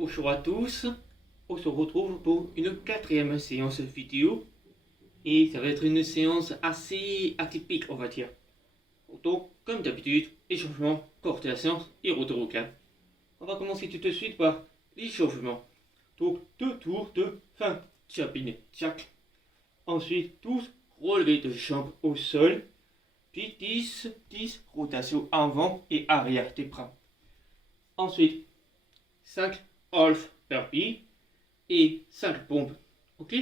Bonjour à tous, on se retrouve pour une quatrième séance vidéo et ça va être une séance assez atypique on va dire. Donc comme d'habitude, échauffement, corps de la séance et retour au calme. On va commencer tout de suite par l'échauffement. Donc 2 tours de 20 tapis jack. Ensuite tous relevés de jambes au sol. Puis 10 rotations avant et arrière des bras. Ensuite 5 half burpees et 5 pompes. Ok?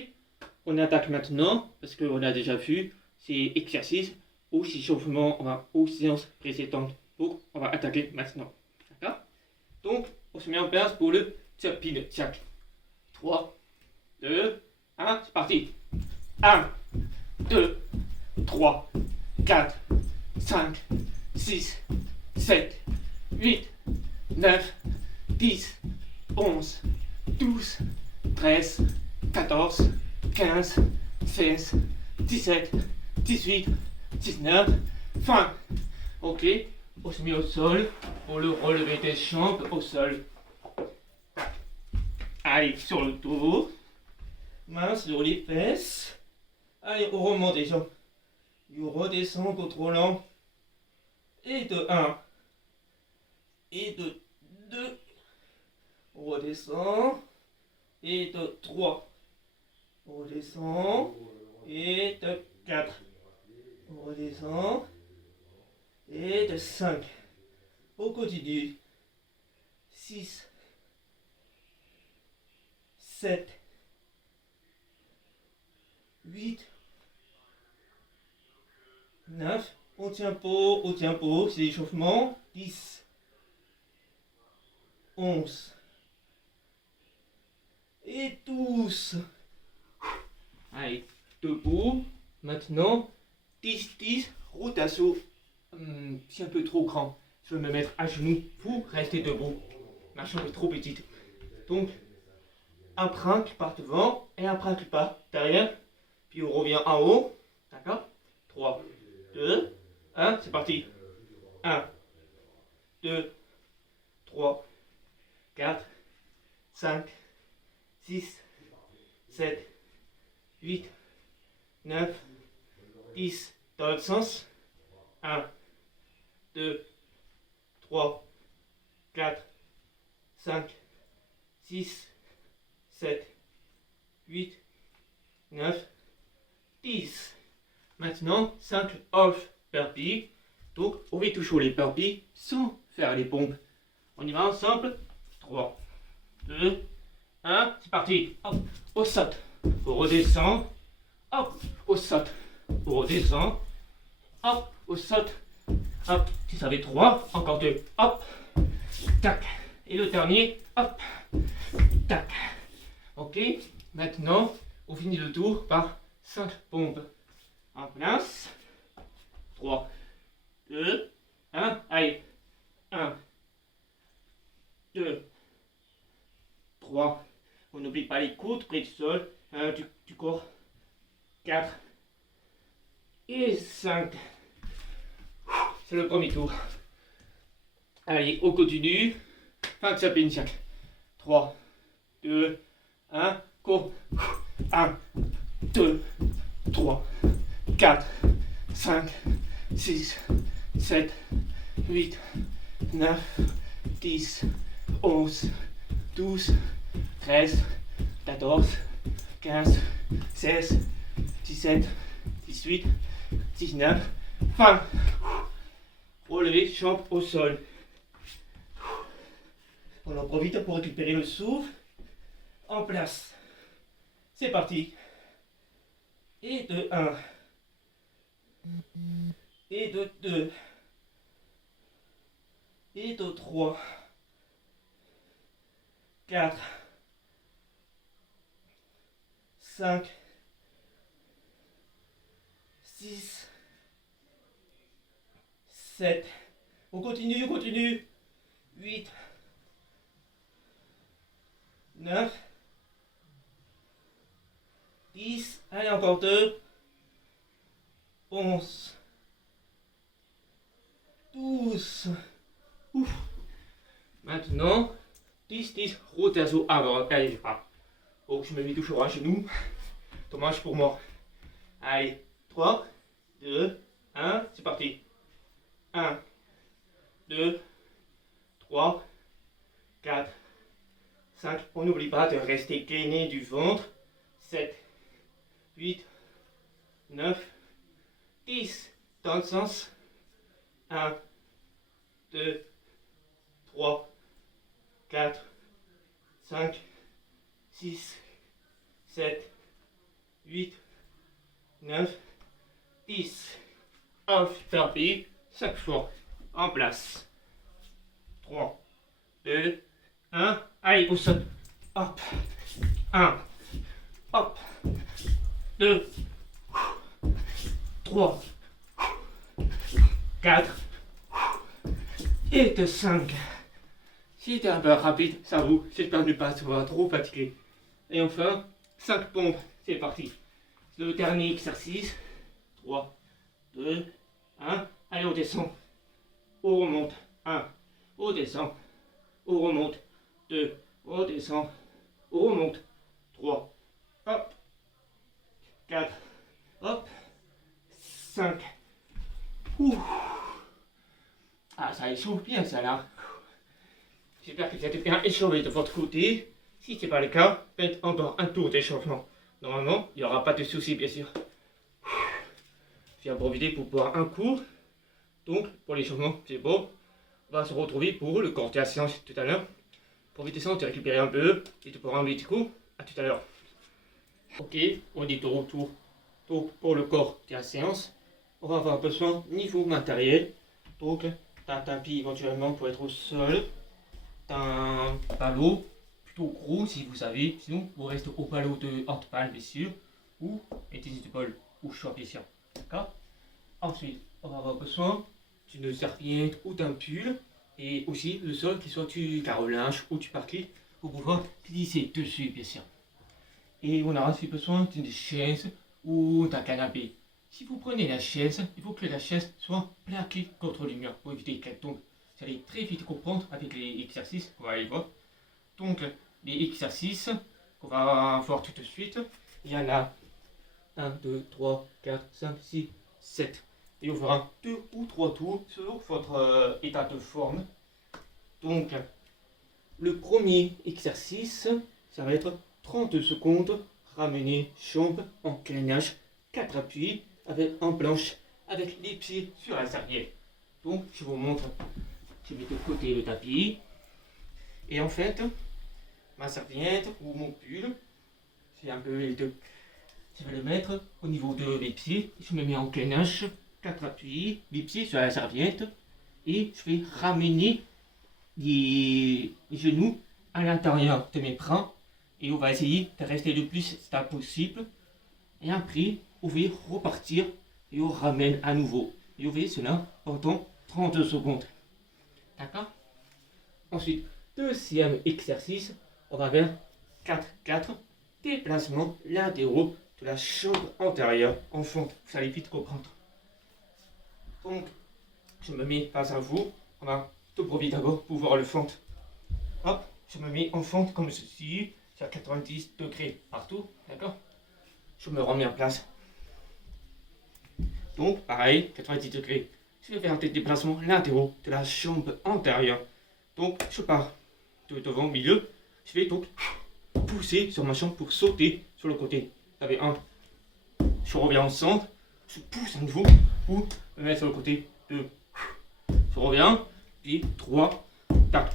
On attaque maintenant parce qu'on a déjà vu ces exercices aux échauffements, aux séances précédentes. Donc on va attaquer maintenant. D'accord? Donc on se met en place pour le jumping jack. 3, 2, 1, c'est parti. 1, 2, 3, 4, 5, 6, 7, 8, 9, 10, 11, 12, 13, 14, 15, 16, 17, 18, 19, 20. Ok, on se met au sol pour le relevé des jambes au sol. Allez, sur le dos, main sur les fesses. Allez, on remonte les jambes. Et on redescend, contrôlant. Et de 1. Et de 2. On redescend. Et de 3. On redescend. Et de 4. On redescend. Et de 5. On continue. 6. 7. 8. 9. On tient pot, c'est l'échauffement. 10. 11. Et 12. Allez, debout. Maintenant, 10, rotation. C'est un peu trop grand. Je vais me mettre à genoux pour rester debout. Ma chambre est trop petite. Donc, un bras qui part devant et un bras qui part derrière. Puis on revient en haut. D'accord? 3, 2, 1, c'est parti. 1, 2, 3, 4, 5, 6, 7, 8, 9, 10. Dans l'autre sens. 1, 2, 3, 4, 5, 6, 7, 8, 9, 10. Maintenant, 5 half burpees. Donc, on va toujours les burpees sans faire les pompes. On y va ensemble. 3, 2, 1, c'est parti. Hop, on saute. On redescend. Hop, on saute. On redescend. Hop, on saute. Hop, si ça fait 3, encore 2. Hop, tac. Et le dernier, hop, tac. Ok, maintenant, on finit le tour par 5 pompes. En place. 3, 2, 1, allez. 1, 2, 3. On n'oublie pas les coudes près du sol, du corps. 4 et 5. C'est le premier tour. Allez, on continue. 25 pinchak. 3, 2, 1, go. 1, 2, 3, 4, 5, 6, 7, 8, 9, 10, 11, 12, 13, 14, 15, 16, 17, 18, 19, 20. Relevez jambes au sol. On en profite pour récupérer le souffle. En place. C'est parti. Et de 1. Et de 2. Et de 3. 4. 5. 6. 7. On continue. 8. 9. 10. Allez, encore 2. 11. 12. Ouf. Maintenant, 10, rotation avant. Allez, pas. Donc je me mets toujours à genoux. Dommage pour moi. Allez, 3, 2, 1, c'est parti. 1, 2, 3, 4, 5. On n'oublie pas de rester gainé du ventre. 7, 8, 9, 10. Dans le sens. 1, 2, 3, 4, 5, 6, 7, 8, 9, 10. Off, tapis, 5 fois. En place. 3, 2, 1. Allez, au sol. Hop. 1. Hop. 2. 3. 4. Et de 5. Si t'es un peu rapide, ça vous. J'espère ne pas être trop fatigué. Et enfin, 5 pompes. C'est parti. Le dernier exercice. 3, 2, 1. Allez, on descend. On remonte. 1. On descend. On remonte. 2. On descend. On remonte. 3. Hop. 4. Hop. 5. Ouh. Ah, ça échauffe bien ça là. J'espère que vous êtes bien échauffé de votre côté. Si ce n'est pas le cas, faites encore un tour d'échauffement. Normalement, il n'y aura pas de souci bien sûr. Je vais en profiter pour boire un coup. Donc, pour l'échauffement, c'est bon. On va se retrouver pour le corps de la séance tout à l'heure. Profitez de récupérer un peu et de prendre un petit coup. À tout à l'heure. Ok, on est de retour. Donc, pour le corps de la séance, on va avoir besoin niveau matériel. Donc, d'un tapis éventuellement pour être au sol. D'un ballot plutôt gros si vous savez. Sinon, vous restez au ballot de handball bien sûr. Ou un tennis de ball ou short bien sûr. D'accord? Ensuite, on va avoir besoin d'une serviette ou d'un pull. Et aussi le sol qui soit du carreau-linge ou du parquet pour pouvoir glisser dessus bien sûr. Et on aura aussi besoin d'une chaise ou d'un canapé. Si vous prenez la chaise, il faut que la chaise soit plaquée contre le mur pour éviter qu'elle tombe. Vous allez très vite comprendre avec les exercices qu'on va aller voir. Donc, les exercices qu'on va voir tout de suite, il y en a 1, 2, 3, 4, 5, 6, 7. Et on fera 2 ou 3 tours selon votre état de forme. Donc, le premier exercice, ça va être 30 secondes, ramener jambes en gainage, 4 appuis avec en planche, avec les pieds sur la serviette. Donc, je vous montre, je mets de côté le tapis. Et en fait, ma serviette ou mon pull, c'est un peu les deux. Je vais le mettre au niveau de mes pieds. Je me mets en gainage, 4 appuis, les pieds sur la serviette. Et je vais ramener les genoux à l'intérieur de mes bras. Et on va essayer de rester le plus stable possible. Et après, on va repartir et on ramène à nouveau. Et on fait cela pendant 30 secondes. D'accord? Ensuite, deuxième exercice, on va faire 4-4 déplacements latéraux de la jambe antérieure en fente. Vous allez vite comprendre. Donc, je me mets face à vous. On va tout profiter d'abord pour voir le fente. Hop, je me mets en fente comme ceci. C'est à 90 degrés partout. D'accord? Je me remets en place. Donc, pareil, 90 degrés. Je vais faire des déplacements latéraux de la jambe antérieure. Donc, je pars de devant au milieu. Je vais donc pousser sur ma jambe pour sauter sur le côté. Vous avez un. Je reviens au centre. Je pousse à nouveau pour me mettre sur le côté. 2. Je reviens. Puis 3. Tac.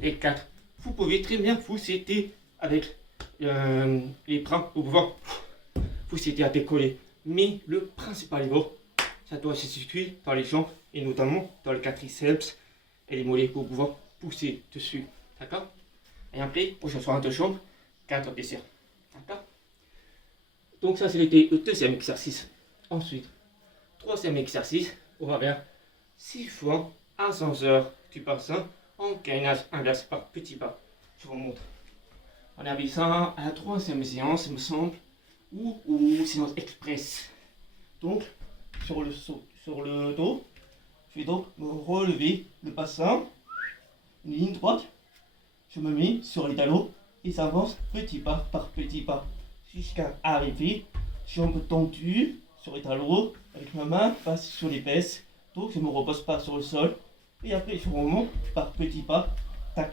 Et 4. Vous pouvez très bien vous aider avec les bras pour pouvoir vous aider à décoller. Mais le principal niveau, ça doit se situer dans les jambes et notamment dans le quadriceps et les mollets pour pouvoir pousser dessus. D'accord? Et après, pour que ce soit en deux jambes, 4 desserts. D'accord? Donc ça, c'était le deuxième exercice. Ensuite, troisième exercice, on va faire 6 fois ascenseur du bassin en gainage inverse par petits pas. Je vous montre. On a vu ça à la troisième séance, il me semble, ou séance express. Donc, sur le dos, je vais donc me relever le bassin, une ligne droite. je me mets sur les talons et s'avance petit pas par petit pas jusqu'à arriver, jambes tendues sur les talons, avec ma main passe sur les fesses, donc je ne me repose pas sur le sol. Et après, je remonte par petits pas, tac.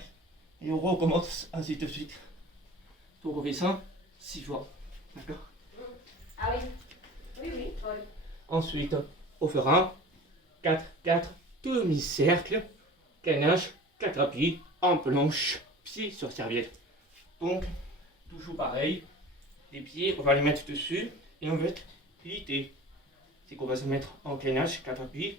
Et on recommence ainsi de suite. Donc on fait ça 6 fois. D'accord? Ah oui. Oui, oui. Ensuite, on fera 4 demi-cercles, canage, 4 appuis, en planche, pieds sur serviette. Donc, toujours pareil. Les pieds, on va les mettre dessus et on va plier. C'est qu'on va se mettre en canage, 4 appuis.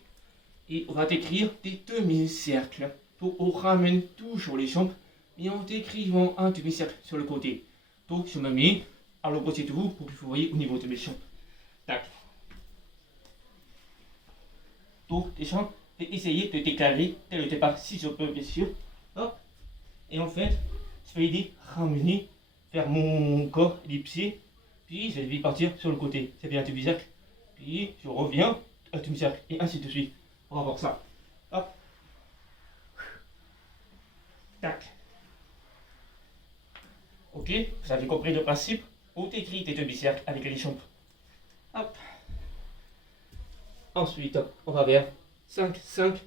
Et on va décrire des demi-cercles. Donc on ramène toujours les jambes, mais en décrivant un demi-cercle sur le côté. Donc je me mets à l'opposé de vous pour que vous voyez au niveau de mes jambes. Tac. Donc déjà, je vais essayer de décaler dès le départ, si je peux bien sûr. Hop. Et en fait, je vais les ramener vers mon corps, les pieds. Puis je vais partir sur le côté. C'est bien un demi-cercle. Puis je reviens, un demi-cercle, et ainsi de suite. On va voir ça. Hop. Tac. Ok, vous avez compris le principe. On décrit des demi-cercles avec les jambes. Hop. Ensuite, on va vers 5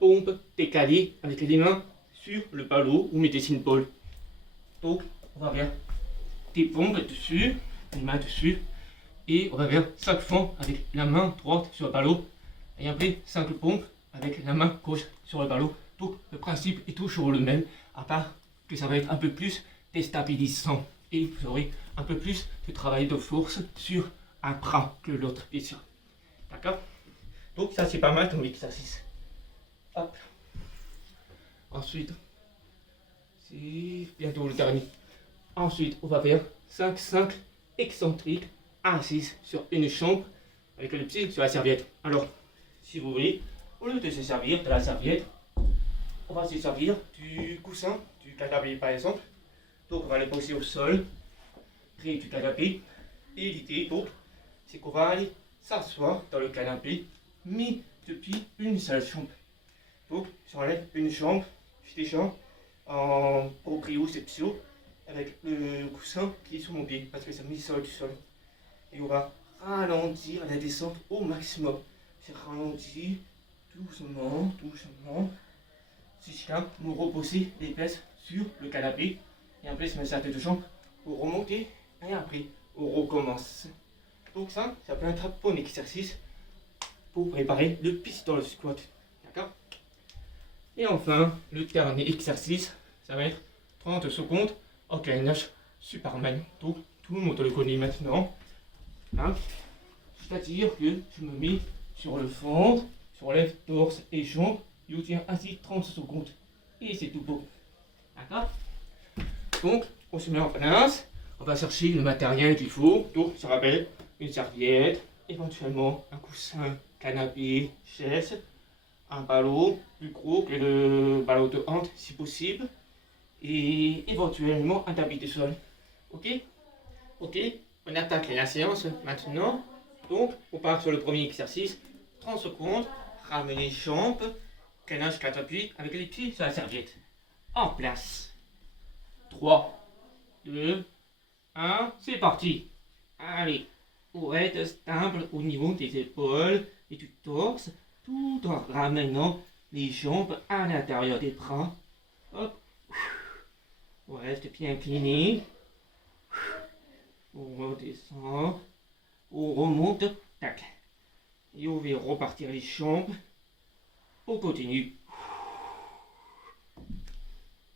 pompes décalées avec les mains sur le ballot ou mettez une ball. Donc, on va vers des pompes dessus, les mains dessus. Et on va vers 5 fonds avec la main droite sur le ballot. Et après 5 pompes avec la main gauche sur le ballot. Donc le principe est toujours le même, à part que ça va être un peu plus déstabilisant. Et vous aurez un peu plus de travail de force sur un bras que l'autre, bien sûr. D'accord? Donc ça c'est pas mal comme exercice. Hop. Ensuite, c'est bientôt le dernier. Ensuite, on va faire 5 excentriques assises sur une chambre avec le pied sur la serviette. Alors, si vous voulez, au lieu de se servir de la serviette, on va se servir du coussin, du canapé par exemple. Donc on va le poser au sol, près du canapé. Et l'idée, donc, c'est qu'on va aller s'asseoir dans le canapé, mais depuis une seule jambe. Donc, j'enlève une jambe, je suis déjà en proprioception avec le coussin qui est sur mon pied, parce que ça me sort du sol. Et on va ralentir la descente au maximum. Je ralentis doucement, jusqu'à me reposer les fesses sur le canapé. Et après, je me sers de jambes pour remonter. Et après, on recommence. Donc ça peut être un bon exercice pour préparer le pistol squat. D'accord? Et enfin, le dernier exercice, ça va être 30 secondes en gainage Superman. Donc, tout le monde le connaît maintenant. Hein? C'est-à-dire que je me mets sur le ventre, sur les torse et jambes, et je tiens ainsi 30 secondes. Et c'est tout beau. D'accord? Donc, on se met en place, on va chercher le matériel qu'il faut. Donc, ça rappelle une serviette, éventuellement un coussin, canapé, chaise, un ballot plus gros que le ballot de hanche si possible, et éventuellement un tapis de sol. Ok? Ok? On attaque la séance maintenant. Donc, on part sur le premier exercice. 30 secondes, ramener les jambes, canage 4 appuis avec les pieds sur la serviette. En place. 3, 2, 1, c'est parti. Allez, on reste stable au niveau des épaules et du torse, tout en ramenant les jambes à l'intérieur des bras. Hop. On reste bien incliné. On redescend. On remonte. Tac. Et on va repartir les jambes. On continue.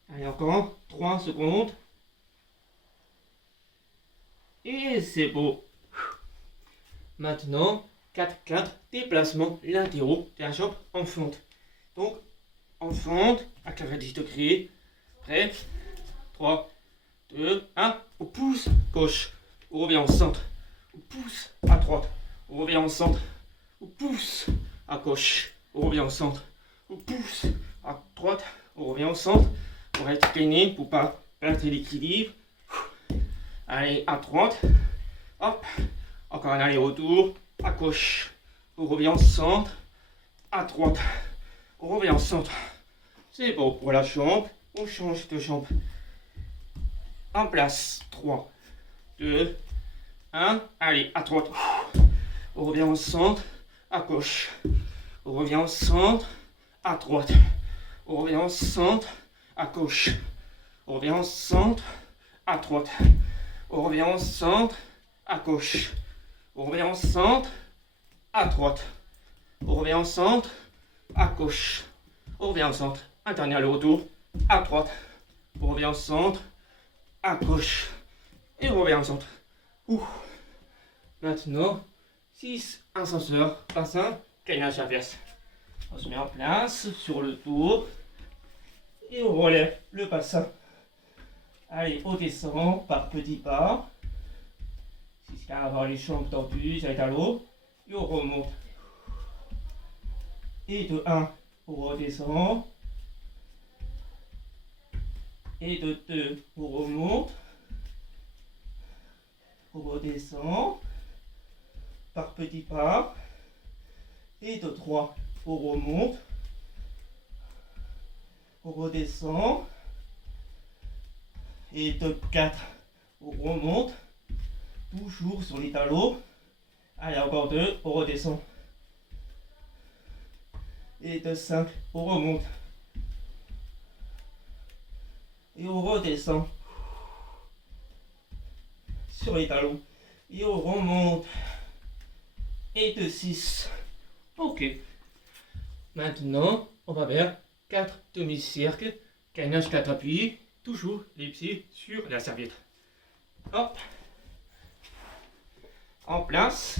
Allez, encore 3 secondes. Et c'est beau. Maintenant, 4 déplacements latéraux de la jambe en fente. Donc, en fente à 90 degrés. Prêt? 3, 2, 1. On pousse gauche. On revient au centre. On pousse à droite. On revient au centre. On pousse à gauche. On revient au centre. On pousse à droite. On revient au centre. On reste gainé pour ne pas perdre l'équilibre. Allez, à droite. Hop. Encore un aller-retour. À gauche. On revient au centre. À droite. On revient au centre. C'est bon pour la jambe. On change de jambe. En place. 3, 2, 1. Allez, à droite. On revient au centre, à gauche. On revient au centre, à droite. On revient au centre, à gauche. On revient au centre, à droite. On revient au centre, à gauche. On revient au centre, à droite. On revient au centre, à gauche. On revient au centre. Un dernier aller-retour, à droite. On revient au centre, à gauche. Et on revient au centre. Ouh. Maintenant, 6 ascenseurs, bassin, gainage inverse. On se met en place sur le tour. Et on relève le bassin. Allez, on descend par petits pas. Jusqu'à avoir les jambes tendues, ça à l'eau. Et on remonte. Et de 1, on redescend. Et de 2, on remonte. On redescend. Par petits pas. Et de 3, on remonte. On redescend. Et de 4, on remonte. Toujours sur les talons. Allez, encore 2, on redescend. Et de 5, on remonte. Et on redescend. Sur les talons. Et on remonte. Et de 6. Ok. Maintenant, on va faire 4 demi-cercles. Gainage 4 appuis. Toujours les pieds sur la serviette. Hop. En place.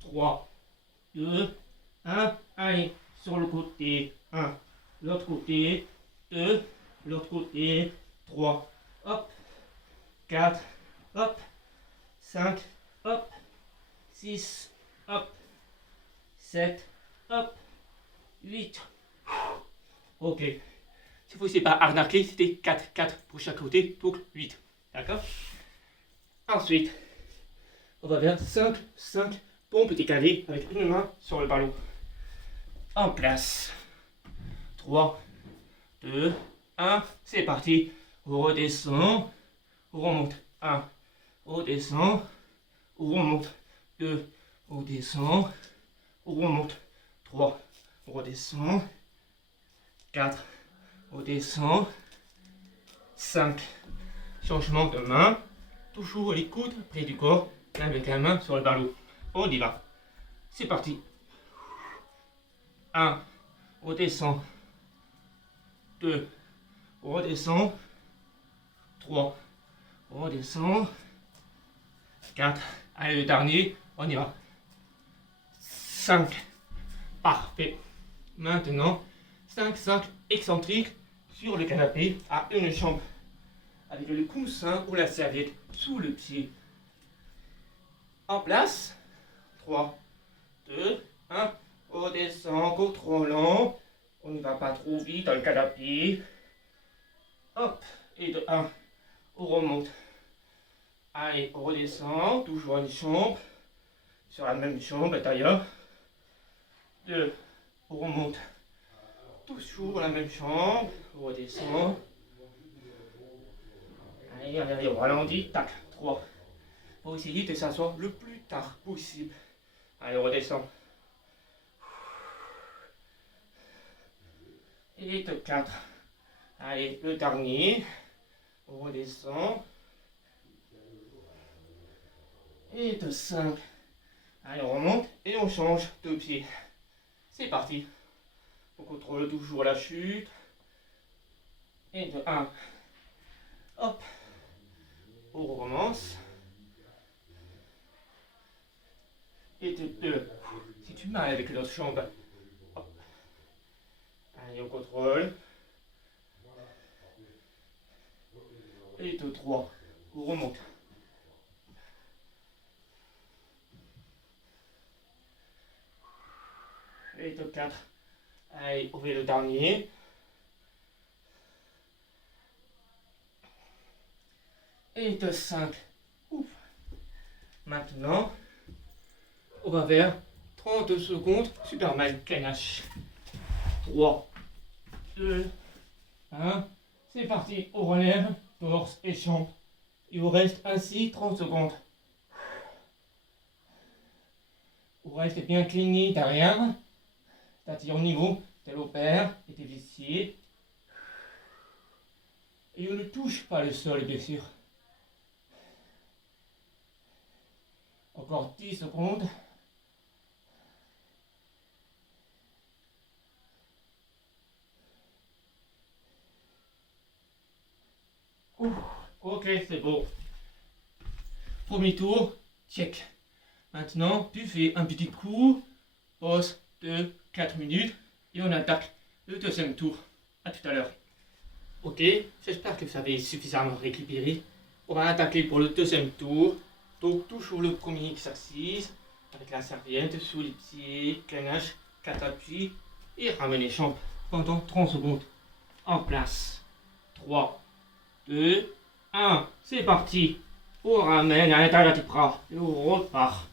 3, 2, 1. Allez, sur le côté. 1. L'autre côté. 2. L'autre côté. 3. Hop. 4. Hop. 5. Hop. 6. Hop. 7. Hop. 8. Ok. Si vous ne savez pas arnaquer, c'était 4, 4 pour chaque côté, donc 8. D'accord? Ensuite, on va faire 5, 5 pompes décalées avec une main sur le ballon. En place. 3, 2, 1, c'est parti. On redescend, on remonte. 1, on redescend, on remonte. 2, on redescend, on remonte. 3, on redescend. 4, on descend. 5. Changement de main. Toujours les coudes près du corps. Avec la main sur le ballon. On y va. C'est parti. 1. On descend. 2. On redescend. 3. On redescend. 4. Allez, le dernier. On y va. 5. Parfait. Maintenant, 5 5 excentriques sur le canapé à une jambe, avec le coussin ou la serviette sous le pied. En place. 3, 2, 1. On redescend, contrôlant. On ne va pas trop vite dans le canapé. Hop. Et de 1, on remonte. Allez, on redescend, toujours une jambe. Sur la même jambe d'ailleurs. 2, on remonte. Toujours la même chambre, on redescend. Allez, on ralentit, tac, 3. Faut essayer de s'asseoir le plus tard possible. Allez, on redescend. Et de 4. Allez, le dernier. On redescend. Et de 5. Allez, on remonte et on change de pied. C'est parti. On contrôle toujours la chute. Et de 1. Hop. On recommence. Et de 2. Si tu mal avec l'autre jambe. Hop. Allez, on contrôle. Et de 3. On remonte. Et de 4. Allez, on fait le dernier. Et de 5. Ouf. Maintenant, on va faire 30 secondes Superman gainage. 3, 2, 1. C'est parti, on relève, torse et chambre. Il vous reste ainsi 30 secondes. Vous restez bien cligné derrière, c'est-à-dire au niveau de l'opère et des fessiers. Et on ne touche pas le sol, bien sûr. Encore 10 secondes. Ok, c'est bon. Premier tour, check. Maintenant, tu fais un petit coup, pause de 4 minutes et on attaque le deuxième tour. A tout à l'heure. Ok, j'espère que vous avez suffisamment récupéré. On va attaquer pour le deuxième tour. Donc, toujours le premier exercice avec la serviette sous les pieds, gainage, 4 appuis et ramène les jambes pendant 30 secondes. En place. 3, 2, 1. C'est parti. On ramène à l'intérieur du bras et on repart.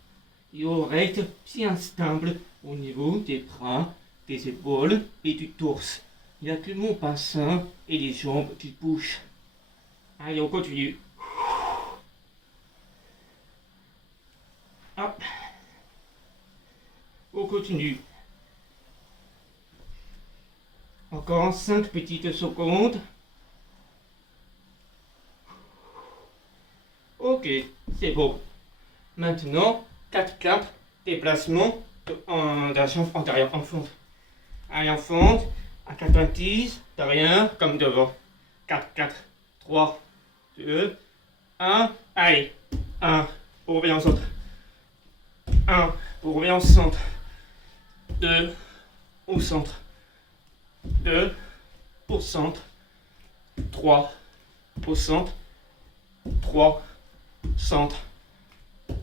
Et on reste bien stable au niveau des bras, des épaules et du torse. Il n'y a que mon bassin et les jambes qui bougent. Allez, on continue. Hop. On continue. Encore 5 petites secondes. Ok, c'est bon. Maintenant, 4-4, déplacement de la jambe antérieure en fente. Allez, en fente, à 90, derrière comme devant. 4-4, 3, 2, 1, allez. 1, on revient au centre. 1, on revient au centre. 2, au centre. 2, au centre. 3, au centre. 3, centre.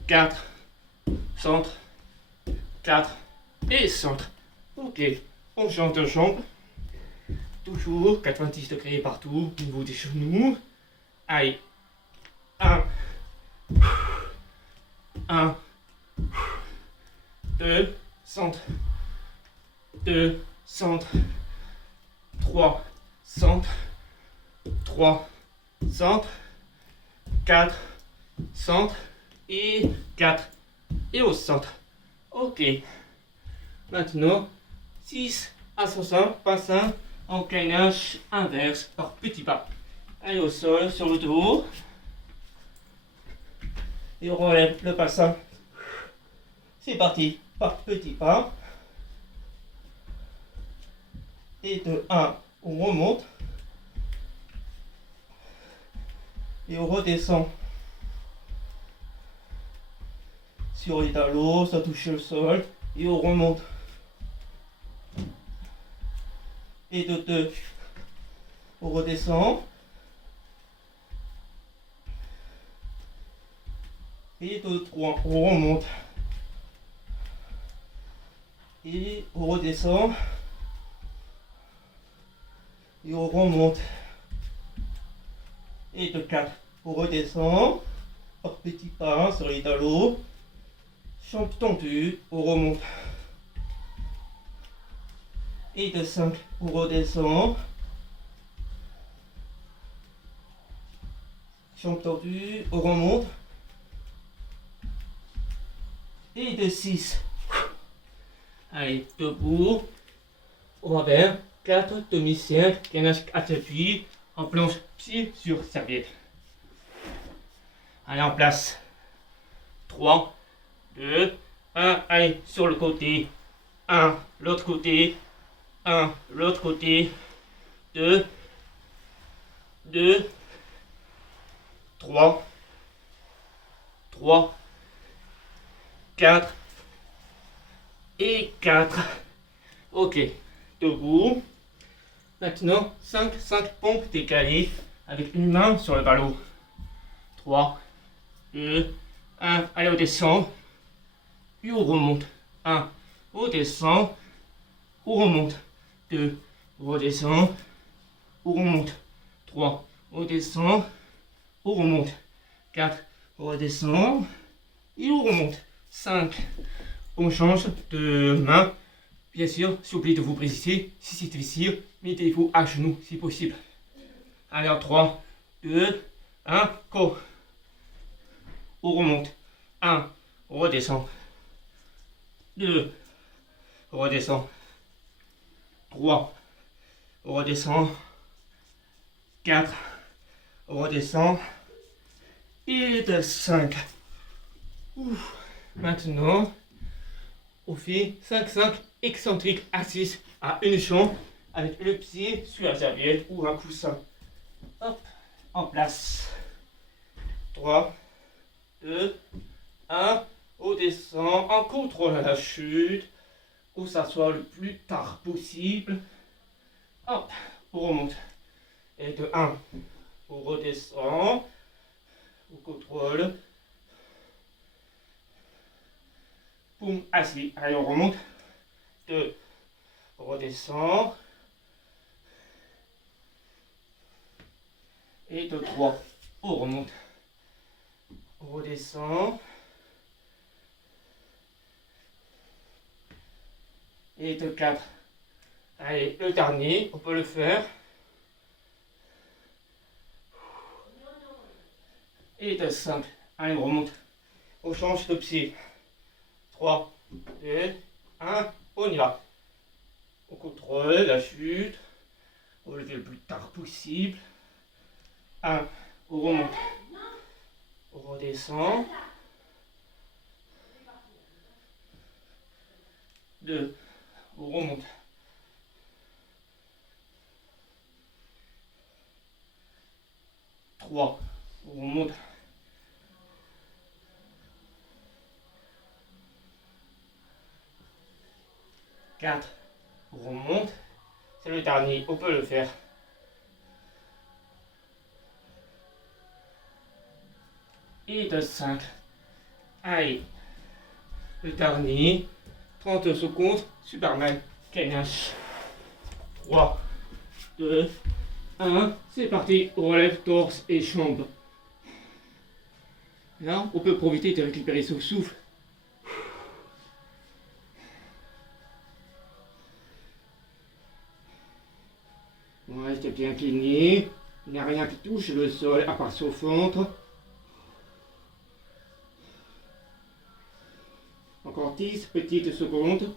4, centre. 4 et centre. Ok, on change de jambe. Toujours 90 degrés partout au niveau des genoux. Allez. 1, 1, 2, centre. 2, centre. 3, centre. 3, centre. 4, centre. Et 4. Et au centre. Ok. Maintenant, 6 ascensions, bassin en gainage inverse par petits pas. Allez au sol, sur le dos. Et on relève le bassin. C'est parti, par petits pas. Et de 1, on remonte. Et on redescend. Sur les talons, ça touche le sol. Et on remonte. Et de 2, on redescend. Et de 3, on remonte. Et on redescend. Et on remonte. Et de 4, on redescend. Par petits pas sur les talons. Jambes tendues, on remonte. Et de 5, on redescend. Jambes tendues, on remonte. Et de 6. Allez, debout. On va faire 4 demi-cercles, gainage à appui, en planche pied sur serviette. Allez, en place. 3, 2, 1, allez, sur le côté. 1, l'autre côté. 1, l'autre côté. 2, 2, 3, 3, 4 et 4. Ok, debout. Maintenant, 5 pompes décalées avec une main sur le ballot. 3, 2, 1, allez, on descend. Et on remonte. 1, on descend. On remonte. 2, on redescend. On remonte. 3, on descend. On remonte. 4, on redescend. Et on remonte. 5, on change de main. Bien sûr, s'il vous plaît de vous préciser, si c'est difficile, mettez-vous à genoux si possible. Allez, en 3, 2, 1, go. On remonte. 1, on redescend. 2, on redescend. 3, on redescend. 4, on redescend. Et de 5. Ouf. Maintenant, on fait 5-5 excentriques assises à une jambe avec le pied sur la serviette ou un coussin. Hop, en place. 3, 2, 1, on descend, on contrôle la chute, on s'assoit le plus tard possible. Hop, on remonte. Et de 1, on redescend, on contrôle. Boum, assis. Allez, on remonte. 2, on redescend. Et de 3, on remonte. On redescend. Et de 4. Allez, le dernier, on peut le faire. Et de 5. Allez, on remonte. On change de pied. 3, 2, 1, on y va. On contrôle la chute. On le fait le plus tard possible. 1, on remonte. On redescend. 2, on remonte. 3, on remonte. 4, on remonte. C'est le dernier, on peut le faire. Et de 5. Allez. Le dernier. 30 secondes. Superman. Gainage. 3, 2, 1. C'est parti. On relève torse et jambes. Là, on peut profiter de récupérer son souffle. On reste bien incliné. Il n'y a rien qui touche le sol à part son ventre. Encore 10 petites secondes.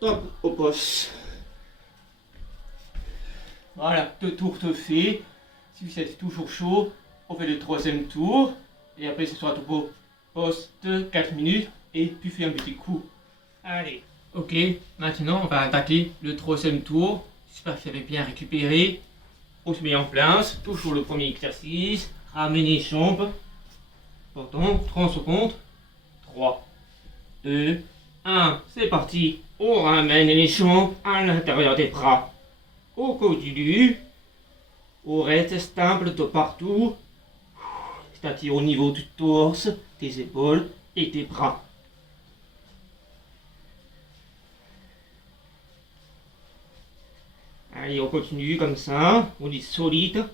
Top, au poste. Voilà, 2 tours de fait. Si vous êtes toujours chaud, on fait le 3e tour. Et après, ce sera tout beau. Poste 4 minutes et puis fait un petit coup. Allez. Ok, maintenant on va attaquer le 3e tour. J'espère que vous avez bien récupéré. On se met en place. Toujours le premier exercice. Ramenez les jambes. Pendant 30 secondes. 3, 2, 1. C'est parti. On ramène les jambes à l'intérieur des bras. On continue. On reste stable de partout. C'est-à-dire au niveau du torse, des épaules et des bras. Allez, on continue comme ça. On est solide.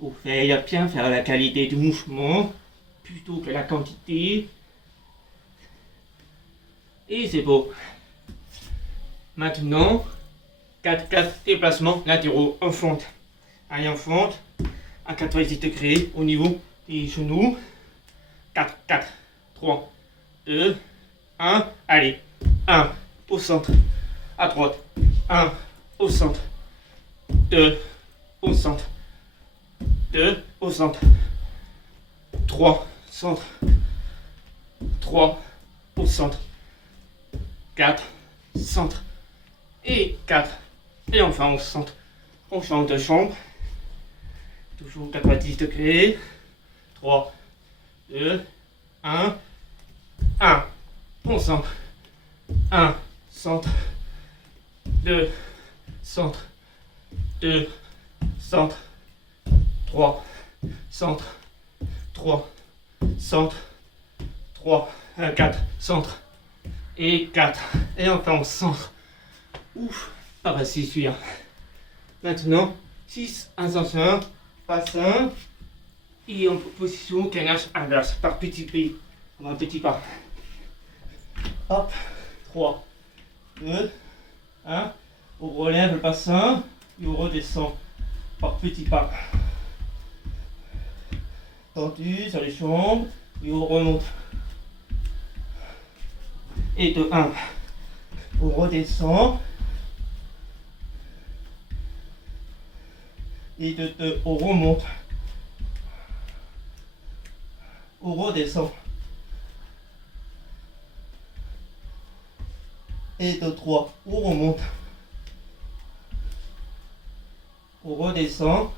On fait bien faire la qualité du mouvement plutôt que la quantité. Et c'est beau. Maintenant, 4 déplacements latéraux en fente. Allez, en fente, à 90 degrés au niveau des genoux. 4, 4, 3, 2, 1. Allez, 1 au centre, à droite. 1 au centre. 2 au centre. 2 au centre. 3 centre. 3 au centre. 4 centre. Et 4. Et enfin au centre. On change de chambre. Toujours 90 degrés. 3, 2, 1. 1. On centre. 1. Centre. 2. Centre. 2. Centre. 3. Centre. 3. Centre. 3. 4. Centre. Et 4. Et enfin on centre. Ouf. Pas facile celui-là. Maintenant, 6 ascensions, bassin et en position gainage inverse par petit P. On va un petit pas. Hop, 3, 2, 1. On relève le bassin et on redescend par petits pas. Tendu sur les jambes et on remonte. Et de 1, on redescend. Et de 2, on remonte. On redescend. Et de 3, on remonte. On redescend.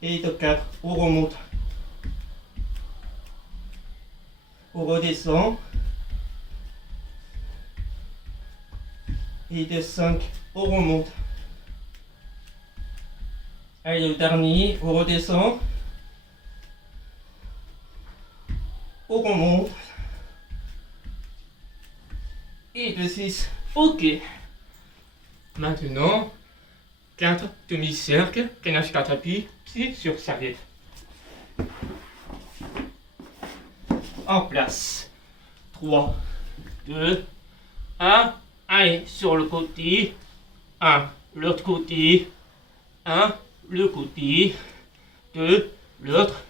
Et de 4, on remonte. On redescend. Et de 5, on remonte. Allez, le dernier, on redescend. On remonte. Et de 6, ok. Maintenant, 4 demi-cercles, gainage 4 appuis, pied sur serviette. En place. 3, 2, 1. Allez, sur le côté. 1, l'autre côté. 1, le côté. 2, l'autre.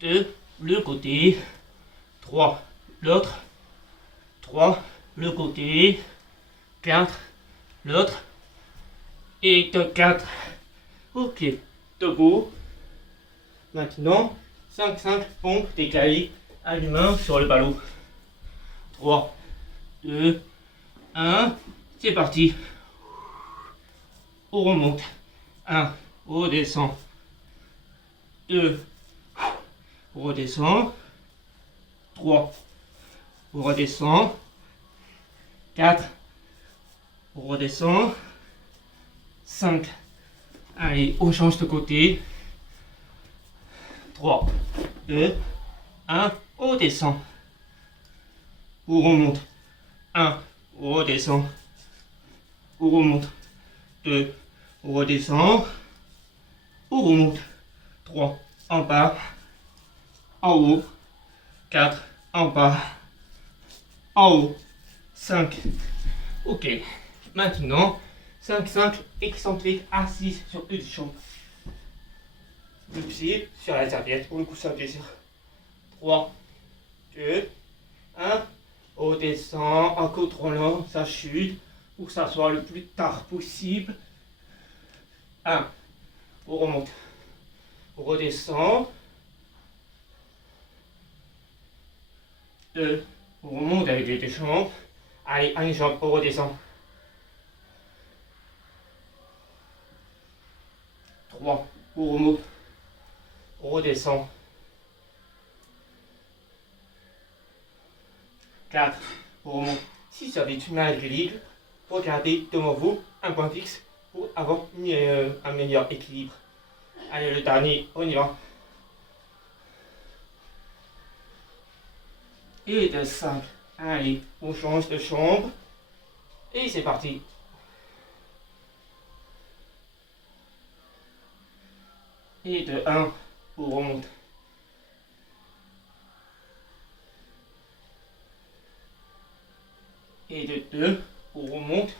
2, le côté. 3, l'autre. 3, le côté. 4, l'autre. Et de 4. Ok, debout. Maintenant, 5 pompes décalées à l'humain sur le ballot. 3, 2, 1. C'est parti. On remonte. 1, on redescend. 2, on redescend. 3, on redescend. 4, on redescend. 5. Allez, on change de côté. 3, 2, 1, on descend. On remonte. 1, on redescend. On remonte. 2, on redescend. On remonte. 3, en bas. En haut. 4, en bas. En haut. 5. Ok. Maintenant, 5 excentriques assis sur une jambe. Le pied sur la serviette ou le coussin de plaisir. 3, 2, 1. On descend en contrôlant sa chute pour que ça soit le plus tard possible. 1. On remonte. On redescend. 2. On remonte avec les deux jambes. Allez, une jambe, on redescend. 3, on remonte. On redescend. 4, on remonte. Si vous avez du mal à l'équilibre, regardez devant vous un point fixe pour avoir un meilleur équilibre. Allez, le dernier, on y va. Et de 5. Allez, on change de chambre. Et c'est parti. Et de 1, on remonte. Et de 2, on remonte.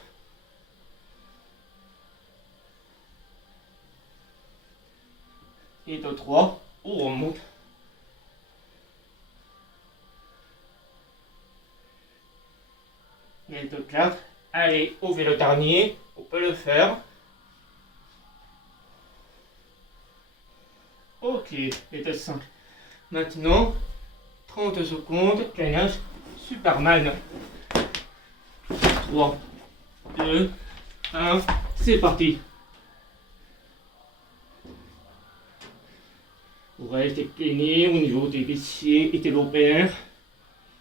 Et de 3, on remonte. Et de 4, allez, on fait le dernier, on peut le faire. Ok, et de 5. Maintenant, 30 secondes, gainage Superman. 3, 2, 1, c'est parti. On reste incliné au niveau des fessiers et des lombaires.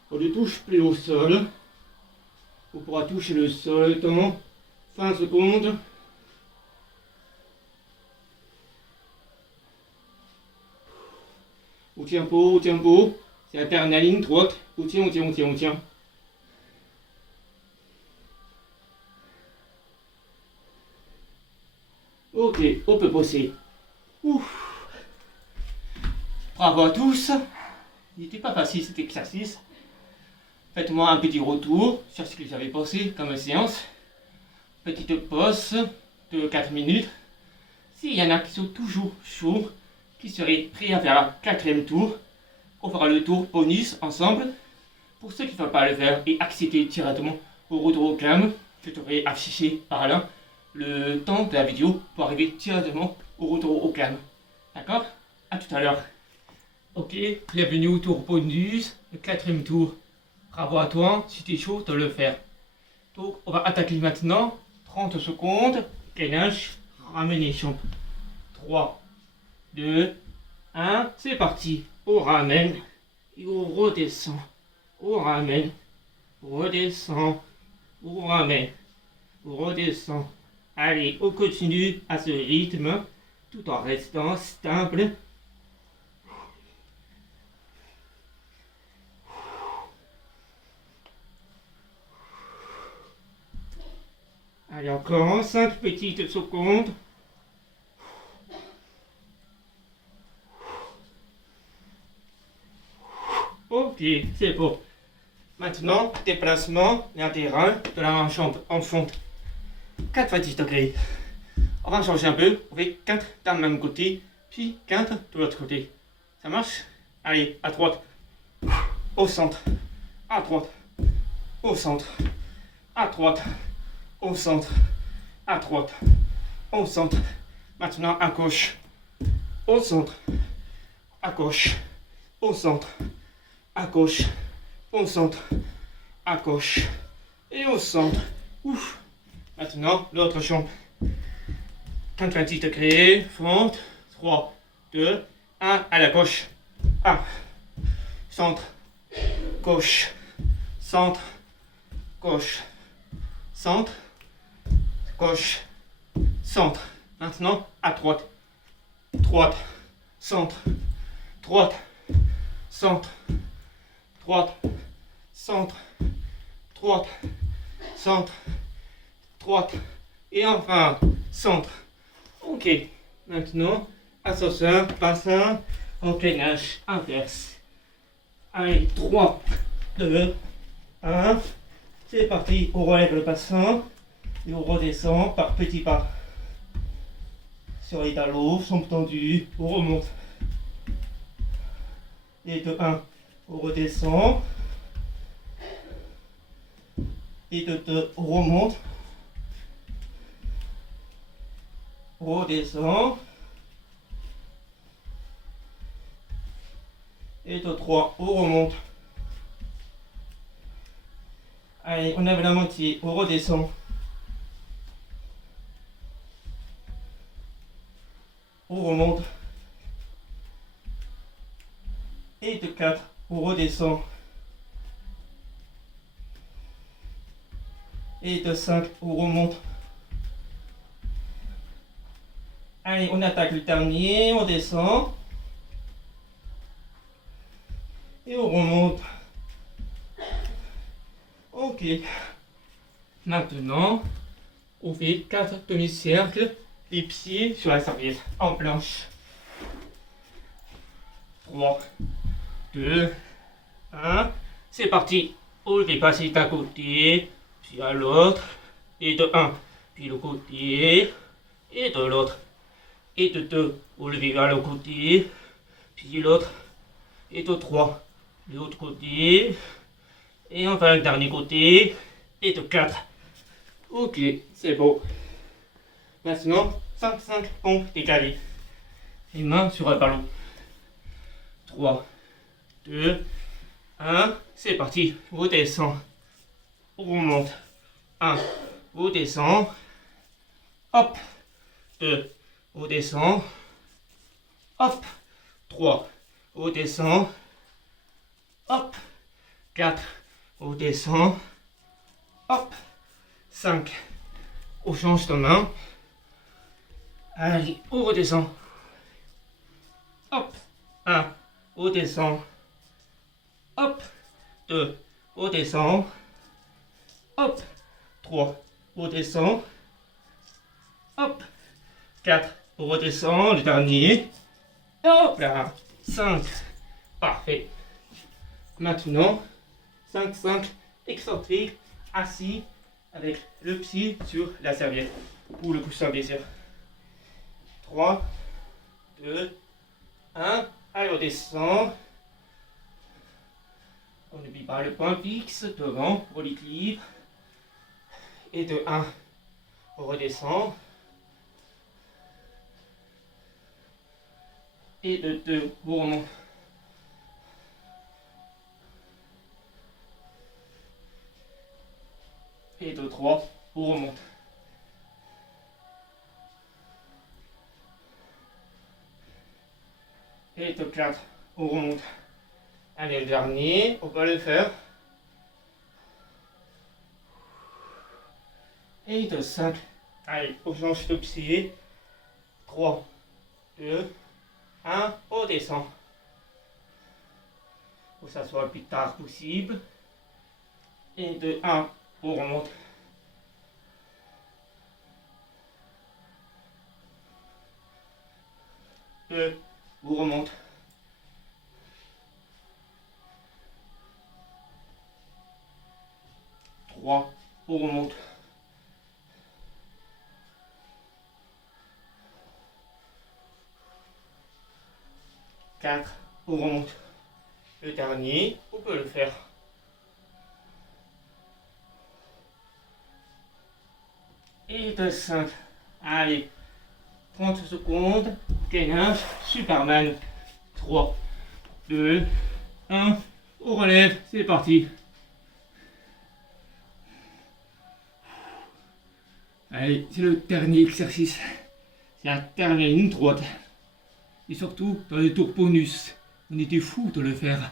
On ne touche plus au sol. On pourra toucher le sol dans 20 secondes. On tient beau, c'est interne la ligne droite. On tient. Ok, on peut bosser. Ouf. Bravo à tous. Il n'était pas facile cet exercice. Faites-moi un petit retour sur ce que j'avais pensé comme séance. Petite pause de 4 minutes. S'il y en a qui sont toujours chauds, qui seraient prêts à faire un 4e tour, on fera le tour bonus ensemble. Pour ceux qui ne veulent pas le faire et accéder directement au retour au calme, je t'aurai affiché par là le temps de la vidéo pour arriver directement au retour au calme. D'accord? À tout à l'heure. Ok, bienvenue au tour bonus, le 4e tour. Bravo à toi, si tu es chaud de le faire. Donc, on va attaquer maintenant. 30 secondes. Gainage, ramener champ. 3, 2, 1, c'est parti. On ramène et on redescend. On ramène, on redescend, on ramène, on redescend. Allez, on continue à ce rythme tout en restant stable. Allez, encore 5 petites secondes. Ok, c'est bon. Maintenant, déplacement latéral de la jambe en fonte. 90 degrés. On va changer un peu. On fait 4 d'un même côté, puis 4 de l'autre côté. Ça marche? Allez, à droite. Au centre. À droite. Au centre. À droite. Au centre. À droite. Au centre. Maintenant à gauche. Au centre. À gauche. Au centre. À gauche, au centre, à gauche et au centre. Ouf. Maintenant, l'autre jambe. 90 degrés, fonte. 3, 2, 1, à la gauche. 1, centre, gauche, centre, gauche, centre, gauche, centre. Maintenant, à droite. Droite, centre, droite, centre. Droite, centre, droite, centre, droite, et enfin, centre. Ok, maintenant, ascenseur, bassin, gainage inverse. Allez, 3, 2, 1, c'est parti, on relève le bassin, et on redescend par petits pas. Sur les talons, jambes tendues, on remonte. Et de 1. On redescend. Et de 2, on remonte. On redescend. Et de 3, on remonte. Allez, on lève la moitié, on redescend. On remonte. Et de 4, on redescend. Et de 5, on remonte. Allez, on attaque le dernier, on descend. Et on remonte. Ok. Maintenant, on fait 4 demi-cercles, les pieds sur la serviette en planche. 3, 2, 1, c'est parti. On le fait passer d'un côté, puis à l'autre, et de 1, puis le côté, et de l'autre, et de 2, on le fait vers le côté, puis l'autre, et de 3, l'autre côté, et enfin le dernier côté, et de 4. Ok, c'est bon. Maintenant, 5 pompes décalées. Les mains sur le ballon. 3, 2, 1, c'est parti. On descend. On remonte. 1, on descend. Hop. 2, on descend. Hop. 3, on descend. Hop. 4, on descend. Hop. 5, on change de main. Allez, on redescend. Hop. 1, on descend. Hop. 2, on descend. Hop. 3, on descend. Hop. 4, on redescend. Le dernier. Hop là. 5. Parfait. Maintenant, 5, 5, excentrique, assis, avec le pied sur la serviette. Ou le coussin, bien sûr. 3, 2, 1. Allez, on descend. On n'oublie pas le point fixe devant pour l'équilibre. Et de 1, on redescend. Et de 2, on remonte. Et de 3, on remonte. Et de 4, on remonte. Allez, le dernier, on va le faire. Et de 5, allez, on change de pied. 3, 2, 1, on descend. Pour que ça soit le plus tard possible. Et de 1, on remonte. Deux, on remonte. 3, on remonte. 4, on remonte. Le dernier, on peut le faire. Et de 5. Allez, 30 secondes. Gainage, Superman. 3, 2, 1. On relève, c'est parti. Allez, c'est le dernier exercice. C'est la dernière ligne droite. Et surtout, dans les tours bonus, on était fou de le faire.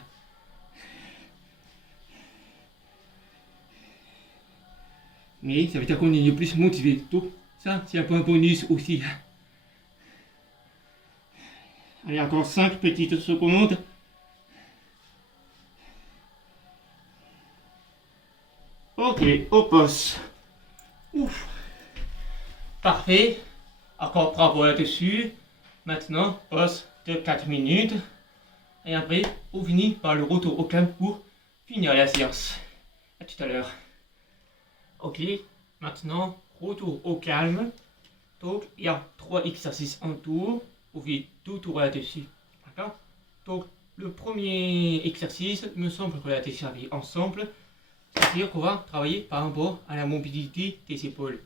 Mais ça veut dire qu'on est le plus motivé. Donc, ça, c'est un point bonus aussi. Allez, encore 5 petites secondes. Ok, on passe. Ouf. Parfait. Encore bravo là-dessus. Maintenant, pause de 4 minutes. Et après, on finit par le retour au calme pour finir la séance. A tout à l'heure. Ok, maintenant, retour au calme. Donc, il y a 3 exercices en tout. On fait 2 tours là-dessus. D'accord? Donc, le premier exercice me semble qu'on l'a déjà vu ensemble. C'est-à-dire qu'on va travailler par rapport à la mobilité des épaules.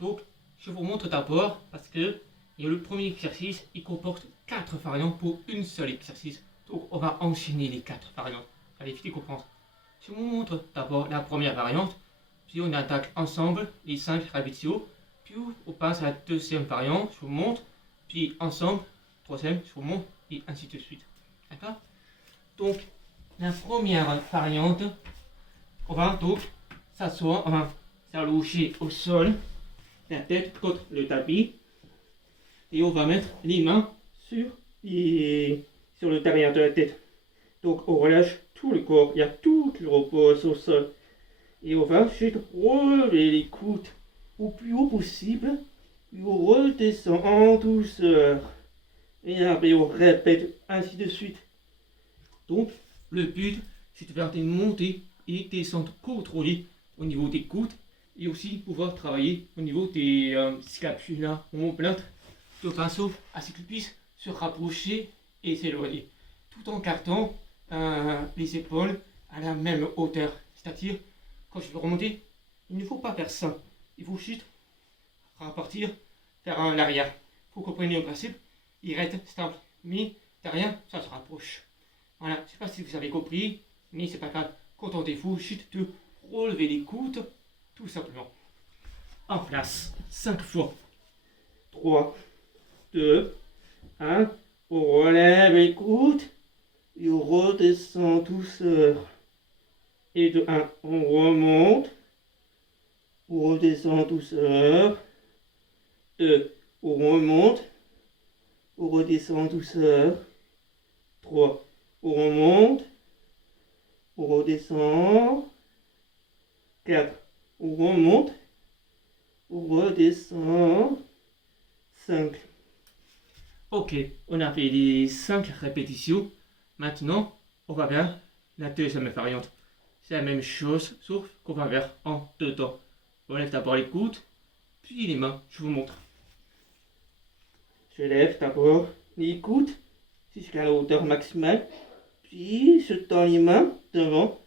Donc, je vous montre d'abord parce que le premier exercice, il comporte 4 variantes pour une seule exercice. Donc, on va enchaîner les 4 variantes. Allez, vite comprendre. Je vous montre d'abord la première variante. Puis on attaque ensemble les 5 répétitions. Puis on passe à la deuxième variante, je vous montre. Puis ensemble, troisième, je vous montre. Et ainsi de suite. D'accord? Donc, la première variante, on va donc s'asseoir, on va s'allonger au sol, la tête contre le tapis. Et on va mettre les mains sur le derrière de la tête. Donc on relâche tout le corps, il y a tout le repos au sol. Et on va ensuite relever les coudes au plus haut possible. Et on redescend en douceur. Et après on répète ainsi de suite. Donc le but c'est de faire des montées et descentes contrôlées au niveau des coudes. Et aussi pouvoir travailler au niveau des scapulas, omoplates, de façon à ce qu'ils puissent se rapprocher et s'éloigner. Tout en gardant les épaules à la même hauteur. C'est-à-dire, quand je vais remonter, il ne faut pas faire ça. Il faut juste repartir vers l'arrière. Vous comprenez le principe? Il reste stable. Mais derrière, ça se rapproche. Voilà, je ne sais pas si vous avez compris, mais c'est pas grave. Contentez-vous juste de relever les coudes, tout simplement. En place, 5 fois. 3, 2, 1. On relève les coudes et on redescend douceur. Et de 1, on remonte. On redescend douceur. 2, on remonte. On redescend douceur. 3, on remonte. On redescend. 4, on remonte. On redescend. 5. Ok, on a fait les 5 répétitions. Maintenant, on va faire la deuxième variante. C'est la même chose, sauf qu'on va faire en 2 temps. On lève d'abord les coudes, puis les mains. Je vous montre. Je lève d'abord les coudes jusqu'à la hauteur maximale, puis je tends les mains devant,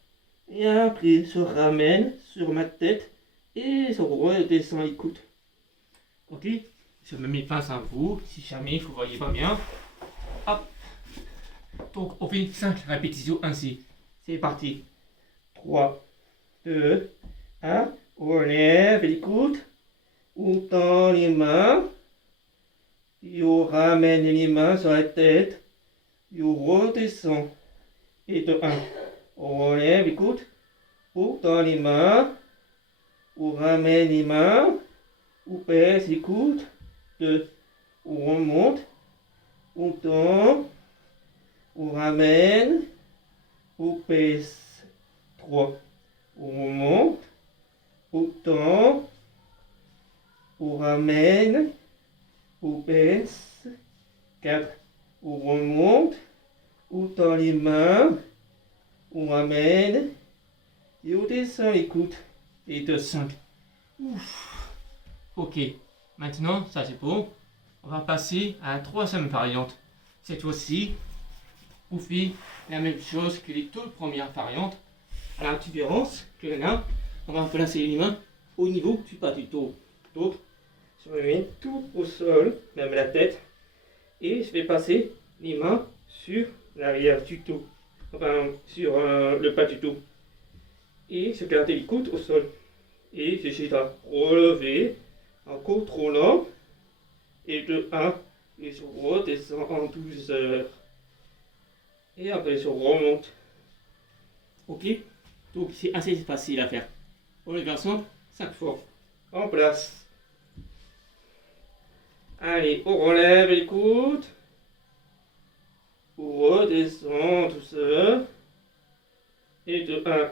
et après je ramène sur ma tête et je redescends les coudes. Ok, je me mets face à vous si jamais vous ne voyez pas bien. Hop. Donc on fait 5 répétitions ainsi. C'est parti. 3, 2, 1. On lève les coudes, on tend les mains, et on ramène les mains sur la tête, et on redescend. Et de 1. On lève les coudes, on tend les mains, on ramène les mains, on baisse les coudes. 2. On remonte, on tend, on ramène, on baisse. 3. On remonte, on tend, on ramène, on baisse. 4. On remonte, on tend les mains, on ramène et on descend les coudes. Et de 5. Ouf. Ok, maintenant ça c'est bon. On va passer à la troisième variante. Cette fois-ci, on fait la même chose que les 2 premières variantes. À la différence que là, on va placer les mains au niveau du bas du dos. Donc, je me mets tout au sol, même la tête, et je vais passer les mains sur l'arrière du dos, enfin sur le bas du dos. Et je garde les coudes au sol. Et j'essaie de relever en contrôlant. Et de 1, et je redescends en douceur. Et après je remonte. Ok? Donc c'est assez facile à faire. On le fait ensemble 5 fois. En place. Allez, on relève les coudes. On redescend tout seul. Et de 1,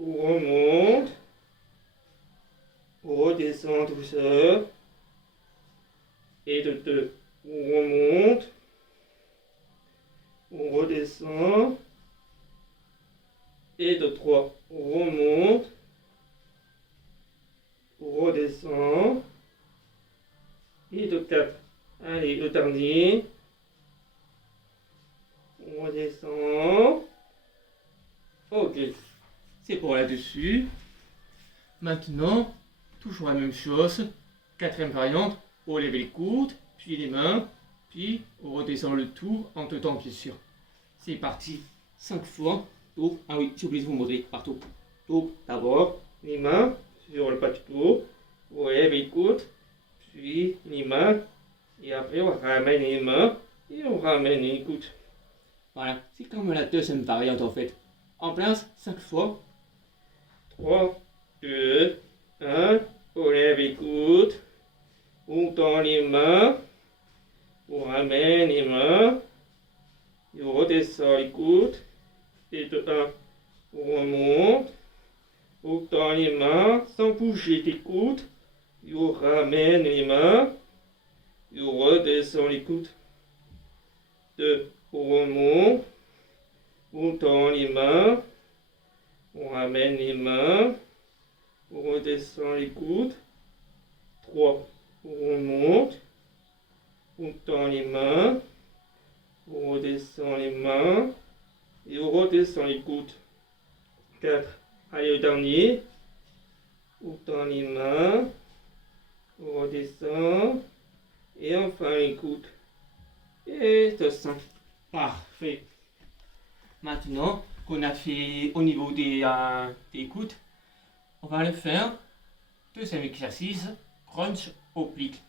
on remonte. On redescend tout seul. Et de 2, on remonte. On redescend. Et de 3, on remonte. On redescend. Et de 4, allez, le dernier. On redescend. Ok, c'est pour là-dessus. Maintenant, toujours la même chose. 4e variante, on lève les coudes, puis les mains, puis on redescend le tout en 2 temps bien sûr. C'est parti, 5 fois. Donc, ah oui, j'ai oublié de vous montrer partout. Donc, d'abord, les mains sur le bas du dos, on lève les coudes, puis les mains, et après on ramène les mains, et on ramène les coudes. Voilà, c'est comme la deuxième variante en fait. En place, 5 fois. 3, 2, 1, on lève les coudes, on tend les mains, on ramène les mains, et on redescend les coudes. Et de 1, on remonte, on tend les mains sans bouger les coudes, et on ramène les mains, et on redescend les coudes. 2, on remonte, on tend les mains, on ramène les mains, on redescend les coudes. 3, on remonte, on tend les mains, on redescend les mains, et on redescend les coudes. 4. Allez, le dernier. On tend les mains. On redescend. Et enfin les coudes. Et de 5. Parfait. Maintenant qu'on a fait au niveau des coudes, on va le faire. Deuxième exercice. Crunch oblique.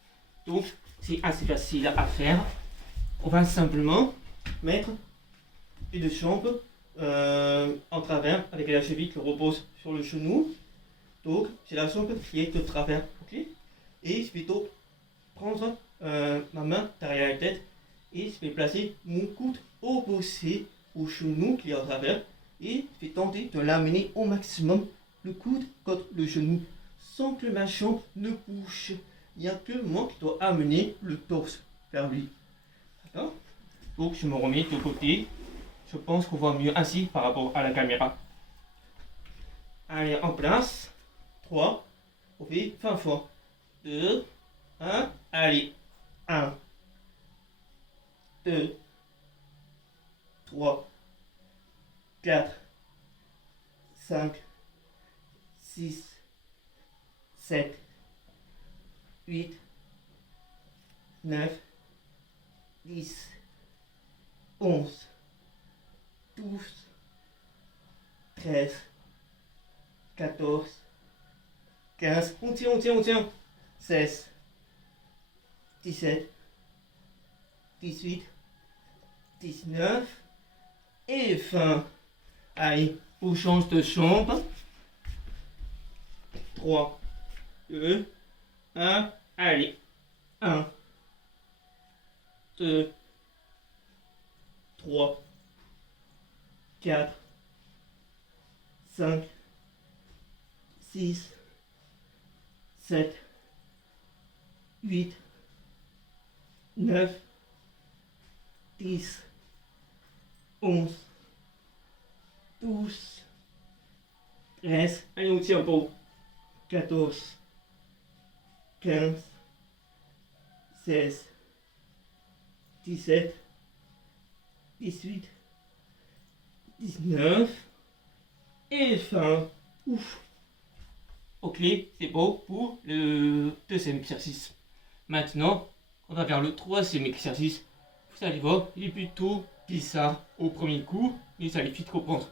Donc, c'est assez facile à faire. On va simplement mettre les 2 jambes en travers avec la cheville qui repose sur le genou. Donc c'est la jambe qui est de travers. Okay. Et je vais donc prendre ma main derrière la tête et je vais placer mon coude opposé au genou qui est en travers et je vais tenter de l'amener au maximum le coude contre le genou sans que ma jambe ne bouge. Il n'y a que moi qui dois amener le torse vers lui. D'accord. Donc je me remets de côté. Je pense qu'on voit mieux ainsi par rapport à la caméra. Allez, en place. 3. On fait 20 fois. 2, 1. Allez. 1, 2, 3, 4, 5, 6, 7, 8, 9, 10, 11, 12, 13, 14, 15, on tient, 16, 17, 18, 19 et 20. Allez, on change de chambre. 3, 2, 1, allez. 1, 2, 3, 4, 5, 6, 7, 8, 9, 10, 11, 12, 13, allez on tient bon, 14, 15, 16, 17, 18, 19 et 20. Ouf. Ok, c'est bon pour le deuxième exercice. Maintenant, on va faire le troisième exercice. Vous allez voir, il est plutôt bizarre au premier coup, mais vous allez vite comprendre.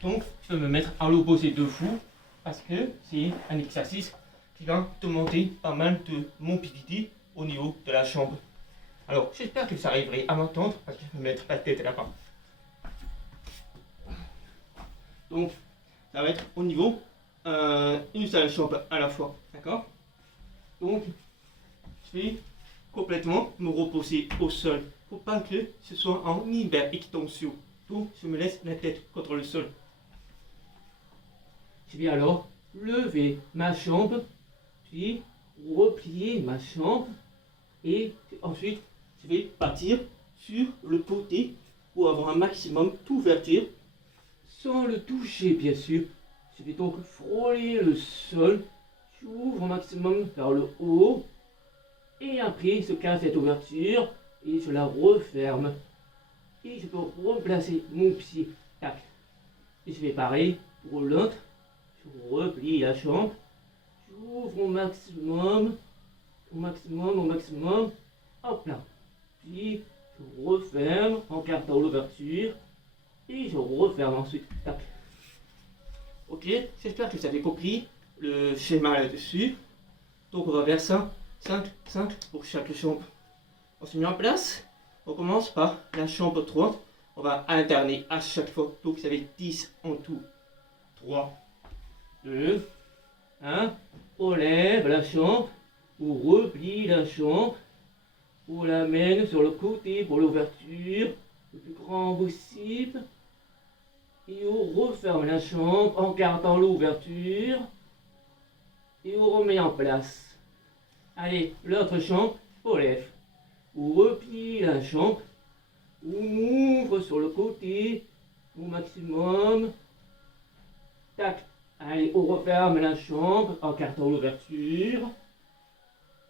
Donc, je vais me mettre à l'opposé de vous, parce que c'est un exercice qui va demander pas mal de mobilité au niveau de la jambe. Alors, j'espère que vous arriverez à m'entendre, parce que je vais mettre la tête là-bas. Donc, ça va être au niveau une seule jambe à la fois, d'accord? Donc, je vais complètement me reposer au sol. Faut pas que ce soit en hyper-extension. Donc, je me laisse la tête contre le sol. Je vais alors lever ma jambe, puis replier ma jambe, et ensuite, je vais partir sur le côté pour avoir un maximum d'ouverture, sans le toucher, bien sûr. Je vais donc frôler le sol, j'ouvre au maximum vers le haut, et après je casse cette ouverture et je la referme. Et je peux replacer mon pied. Tac. Et je fais pareil pour l'autre. Je replie la jambe, j'ouvre au maximum, au maximum. Hop là. Puis je referme en gardant l'ouverture et je referme ensuite. Tac. Ok, j'espère que vous avez compris le schéma là-dessus. Donc on va faire ça, 5 pour chaque jambe. On se met en place. On commence par la jambe 3. On va alterner à chaque fois. Donc vous avez 10 en tout. 3, 2, 1. On lève la jambe. On replie la jambe. On l'amène sur le côté pour l'ouverture le plus grand possible. Et on referme la jambe en gardant l'ouverture. Et on remet en place. Allez, l'autre jambe, on lève. On replie la jambe. On ouvre sur le côté au maximum. Tac. Allez, on referme la jambe en gardant l'ouverture.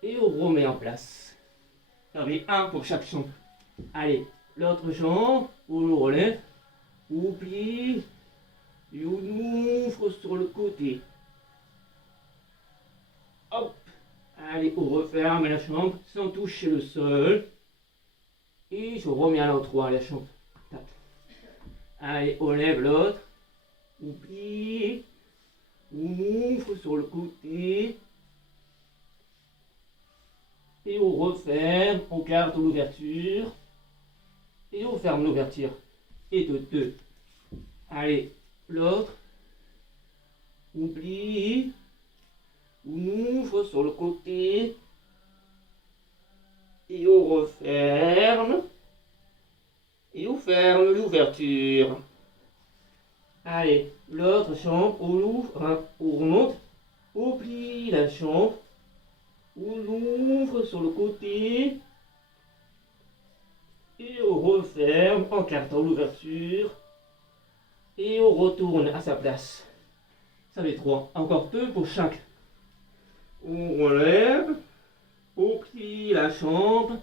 Et on remet en place. Vous avez un pour chaque jambe. Allez, l'autre jambe, on le relève. On plie. Et on ouvre sur le côté. Hop. Allez, on referme la jambe sans toucher le sol. Et je remets à l'endroit la jambe. Tac. Allez, on lève l'autre. On plie. On ouvre sur le côté. Et on referme. On garde l'ouverture. Et on ferme l'ouverture. Et de 2. Allez, l'autre. On plie. On ouvre sur le côté. Et on referme. Et on ferme l'ouverture. Allez, l'autre jambe, on l'ouvre, hein, on remonte. On plie la jambe. On l'ouvre sur le côté. Et on referme en gardant l'ouverture. Et on retourne à sa place. Ça fait 3. Encore 2 pour chaque. On relève. On plie la chambre.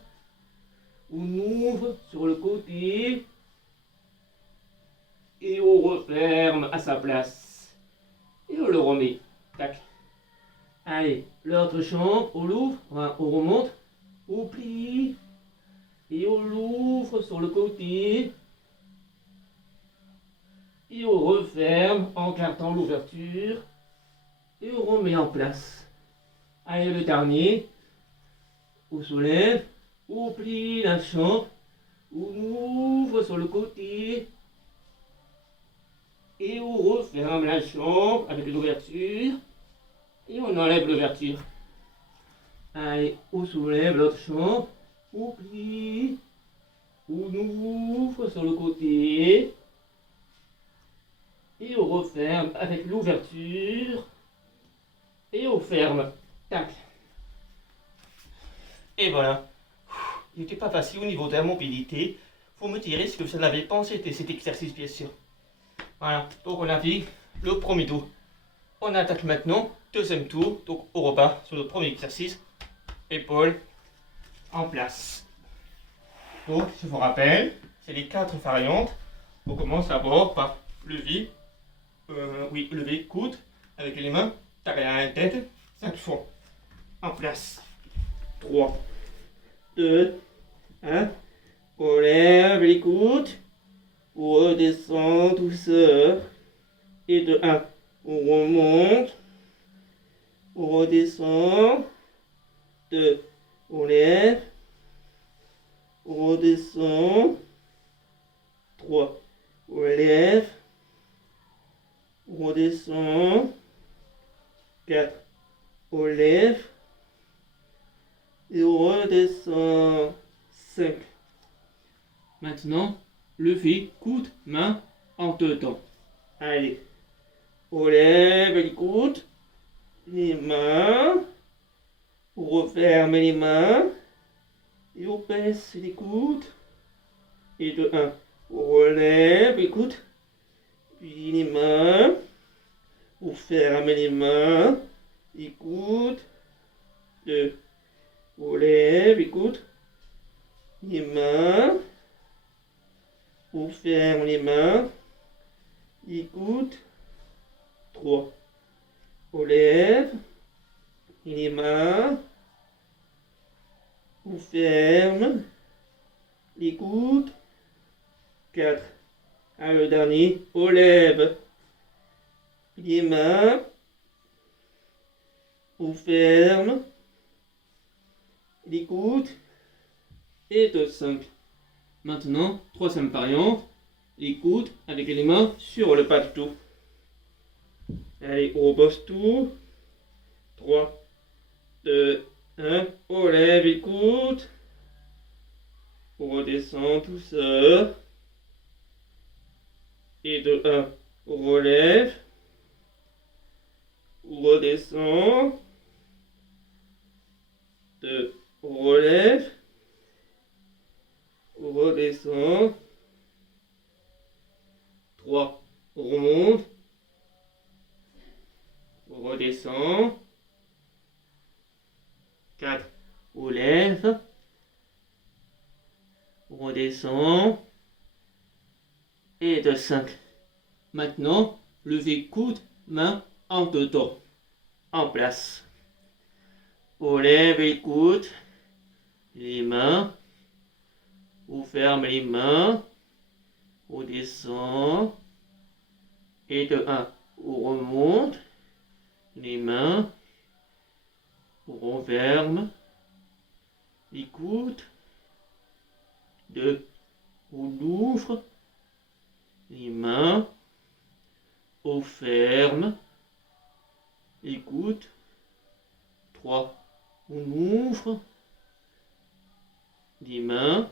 On ouvre sur le côté. Et on referme à sa place. Et on le remet. Tac. Allez, l'autre chambre, on l'ouvre, on remonte, on plie. Et on l'ouvre sur le côté. Et on referme en gardant l'ouverture. Et on remet en place. Allez, le dernier. On soulève, on plie la chambre. On ouvre sur le côté. Et on referme la chambre avec l'ouverture. Et on enlève l'ouverture. Allez, on soulève l'autre chambre. On plie. On ouvre sur le côté. Et on referme avec l'ouverture. Et on ferme. Tac. Et voilà. Il n'était pas facile au niveau de la mobilité. Faut me dire ce que vous en avez pensé de cet exercice, bien sûr. Voilà. Donc on a vu le premier tour. On attaque maintenant. Deuxième tour. Donc on repart sur le premier exercice. Épaules en place. Donc je vous rappelle, c'est les 4 variantes. On commence d'abord par lever. Lever coude avec les mains. Taper à la tête. 5 fois. En place. 3, 2, 1. On lève les coudes. On redescend douceur. Et de 1. On remonte. On redescend. 2. On lève. On redescend. 3. On lève. On redescend. 4. On lève. Et on redescend. 5. Maintenant, lever, coude, main en 2 temps. Allez. On lève les coudes, les mains. On referme les mains. Et on baisse les coudes. Et de 1. On relève les coudes. Puis les mains. On ferme les mains. Les coudes. 2. On lève les coudes. Les mains. On ferme les mains. Les coudes. 3. On lève. Les mains. On ferme. Les coudes. 4. Allez, le dernier. On lève. Les mains. On ferme. Les coudes. Et de 5. Maintenant, troisième variante. Les coudes avec les mains sur le pas de tout. Allez, on bosse tout. 3, 2, 1. On lève les coudes. On redescend tout ça. Et de 1. On relève. On redescend. 2. On relève. On redescend. 3. On remonte. On redescend. 4. On lève. On redescend. Et de 5. Maintenant, levez coude, main en 2 temps. En place. On lève les coudes, les mains. On ferme les mains. On descend. Et de 1. On remonte. Les mains. On referme. Les coudes. 2. On ouvre. Les mains. On ferme. Les coudes. 3. On ouvre. Les mains.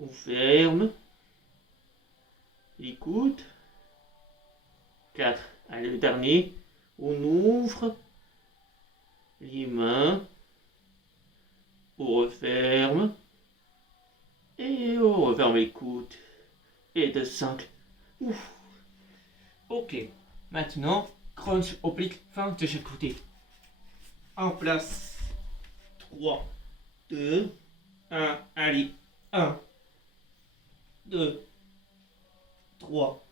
On ferme. Les coudes. 4. Allez, le dernier. On ouvre. Les mains. On referme. Et on referme les coudes. Et de 5. Ouf. Ok. Maintenant, crunch oblique fin de chaque côté. En place. 3, 2, 1. Allez. 1, 2, 3,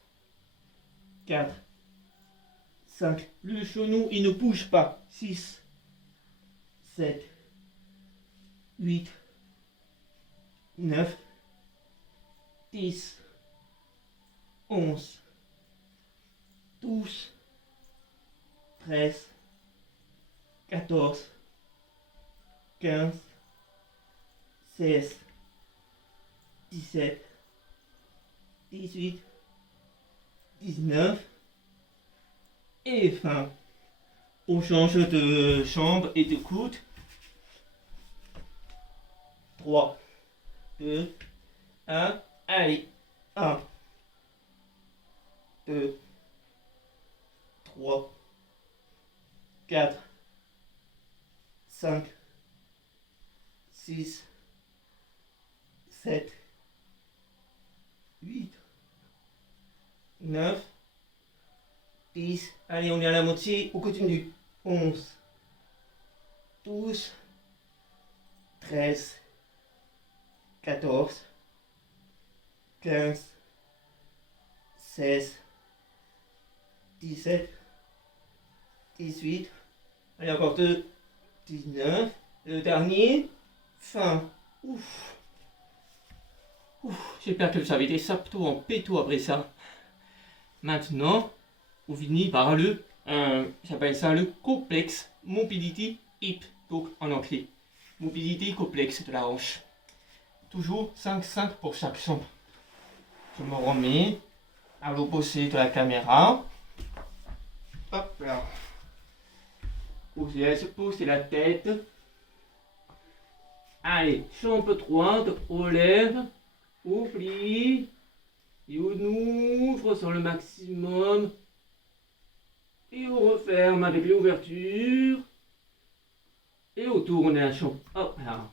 4, 5. Le genou, il ne bouge pas. 6, 7, 8, 9, 10, 11, 12, 13, 14, 15, 16, 17, 18, 19 et fin. On change de jambe et de coude. 3, 2, 1, allez. 1, 2, 3, 4, 5, 6, 7, 8, 9, 10. Allez, on est à la moitié. On continue. 11, 12, 13, 14, 15, 16, 17, 18. Allez, encore 2, 19. Le dernier. Fin. Ouf. J'espère que vous avez des saptos en péto après ça. Maintenant, on finit par le, j'appelle ça le complexe mobility hip, donc en anglais. Mobility complexe de la hanche. Toujours 5-5 pour chaque jambe. Je me remets à l'opposé de la caméra. Hop là. Posez la tête. Allez, jambe droite, on lève, on plie, et on ouvre sur le maximum, et on referme avec l'ouverture, et on tourne la jambe. Hop là.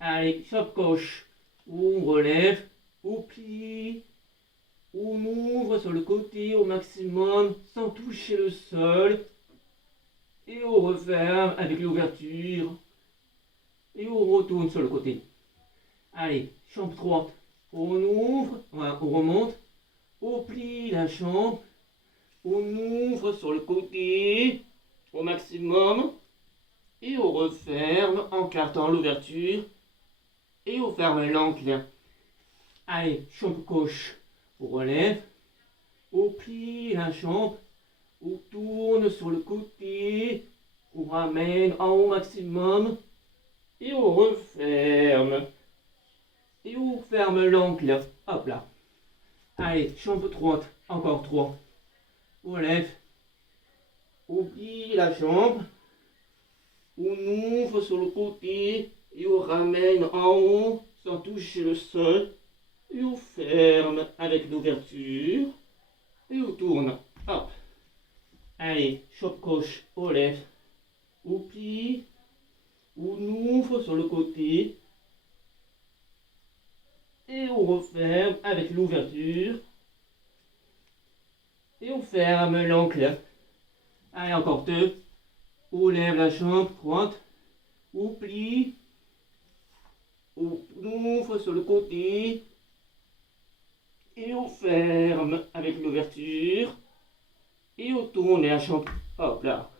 Allez, jambe gauche, on relève, on plie, on ouvre sur le côté au maximum, sans toucher le sol, et on referme avec l'ouverture. Et on retourne sur le côté. Allez, jambe droite. On ouvre, voilà, on remonte. On plie la jambe. On ouvre sur le côté au maximum. Et on referme en cartant l'ouverture. Et on ferme l'angle. Allez, jambe gauche. On relève. On plie la jambe. On tourne sur le côté. On ramène en haut maximum. Et on referme. Et on ferme l'angle. Hop là. Allez, jambe droite. Encore 3. On lève. On plie la jambe. On ouvre sur le côté. Et on ramène en haut sans toucher le sol. Et on ferme avec l'ouverture. Et on tourne. Hop. Allez, jambe gauche. On lève. On plie. On ouvre sur le côté et on referme avec l'ouverture et on ferme l'angle. Allez, encore 2. On lève la jambe droite, on plie, on ouvre sur le côté et on ferme avec l'ouverture et on tourne la jambe. Hop là.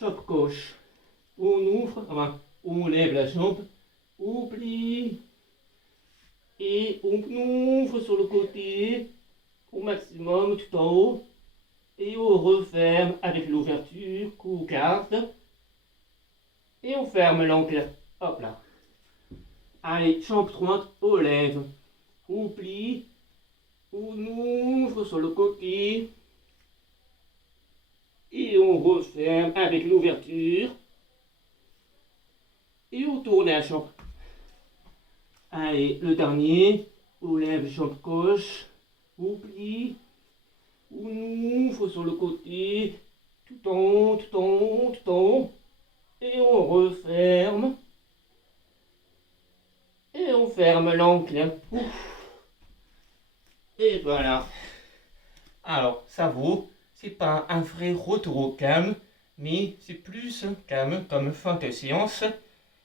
Jambe gauche. On ouvre, enfin, on lève la jambe, on plie, et on ouvre sur le côté, au maximum, tout en haut, et on referme avec l'ouverture qu'on garde, et on ferme l'angle. Hop là. Allez, jambe droite, on lève, on plie, on ouvre sur le côté, et on referme avec l'ouverture. Et on tourne la jambe. Allez, le dernier. On lève jambe gauche. On plie. On ouvre sur le côté. Tout en haut, tout en haut, tout en haut. Et on referme. Et on ferme l'oncle. Et voilà. Alors, ça vaut, c'est pas un vrai retour au calme, mais c'est plus calme comme fin de séance.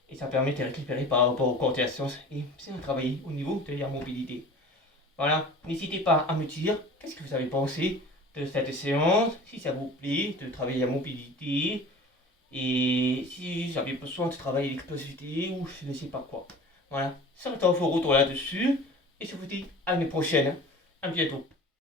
Et ça permet de récupérer par rapport aux cours de la séance et bien travailler au niveau de la mobilité. Voilà, n'hésitez pas à me dire qu'est-ce que vous avez pensé de cette séance, si ça vous plaît de travailler la mobilité, et si vous avez besoin de travailler l'explosivité ou je ne sais pas quoi. Voilà, ça va être un faux retour là-dessus, et je vous dis à une prochaine, à bientôt.